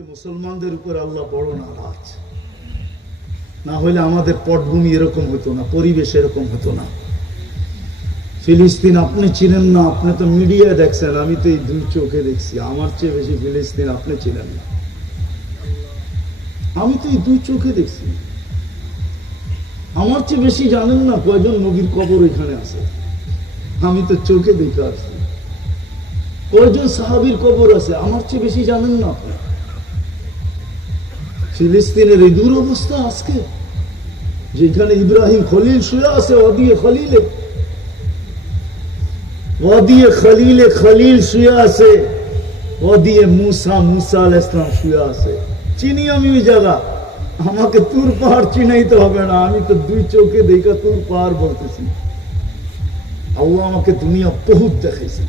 আজকে মুসলমানদের উপর আল্লাহ বড় নারাজ। না হলে আমাদের পটভূমি এরকম হতো না, পরিবেশ এরকম হতো না। ফিলিস্তিন আপনি চিনেন না, আপনি তো মিডিয়ায় দেখছেন, আমি তো এই দুই চোখে দেখছি। আমার চেয়ে বেশি ফিলিস্তিন আপনি চিনেন না, আমি তো এই দুই চোখে দেখছি। আমার চেয়ে বেশি জানেন না কয়জন নবীর কবর এখানে আছে, আমি তো চোখে দেখে আসছি। কয়জন সাহাবীর কবর আছে, আমার চেয়ে বেশি জানেন না আপনি। ফিলিস্তিনের এই দুরবস্থা আজকে, যেখানে ইব্রাহিম খলিল শুয়ে আছে ওয়াদিয়ে খলিলে, ওয়াদিয়ে খলিলে খলিল শুয়ে আছে, ওয়াদিয়ে মুসা আলাইহিস সালাম শুয়ে আছে। চিনি আমি ওই জায়গা, আমাকে তুর পাহাড় চিনাইতে হবে না, আমি তো দুই চোখে দেখা তুর পাহাড় বলতেছি। আল্লাহ আমাকে দুনিয়া বহুত দেখাইছে,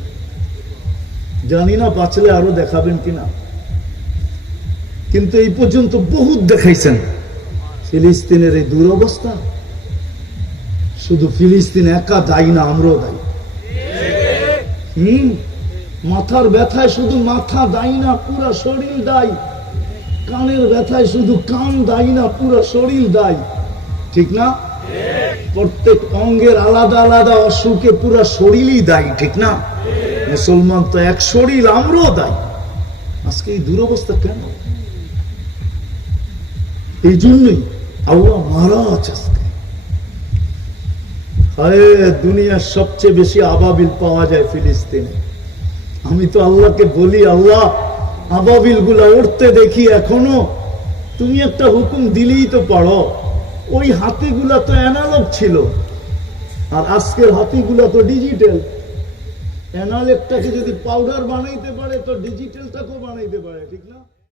জানি না বাঁচলে আরো দেখাবেন কিনা, কিন্তু এই পর্যন্ত বহুত দেখাইছেন। ফিলিস্তিনের এই দুরবস্থা, শুধু ফিলিস্তিন একা দায়ী না, আমরাও দায়ী। মাথার ব্যথায় শুধু মাথা দায়ী না, পুরা শরীর দায়ী। কানের ব্যথায় শুধু কান দায়ী না, পুরা শরীর দায়ী। ঠিক না? প্রত্যেক অঙ্গের আলাদা আলাদা অসুখে পুরা শরীরই দায়ী। ঠিক না? মুসলমান তো এক শরীর, আমরাও দায়ী। আজকে এই দুরবস্থা কেন? এই জন্যই আল্লাহ নারাজ আজকে। দুনিয়ার সবচেয়ে বেশি আবাবিল পাওয়া যায় ফিলিস্তিনে। আমি তো আল্লাহকে বলি, আল্লাহ আবাবিল গুলা উঠতে দেখি এখনো, তুমি একটা হুকুম দিলেই তো পারো। ওই হাতিগুলা তো অ্যানালগ ছিল, আর আজকের হাতিগুলা তো ডিজিটাল। অ্যানালগটাকে যদি পাউডার বানাইতে পারে তো ডিজিটালটাকেও বানাইতে পারে। ঠিক না?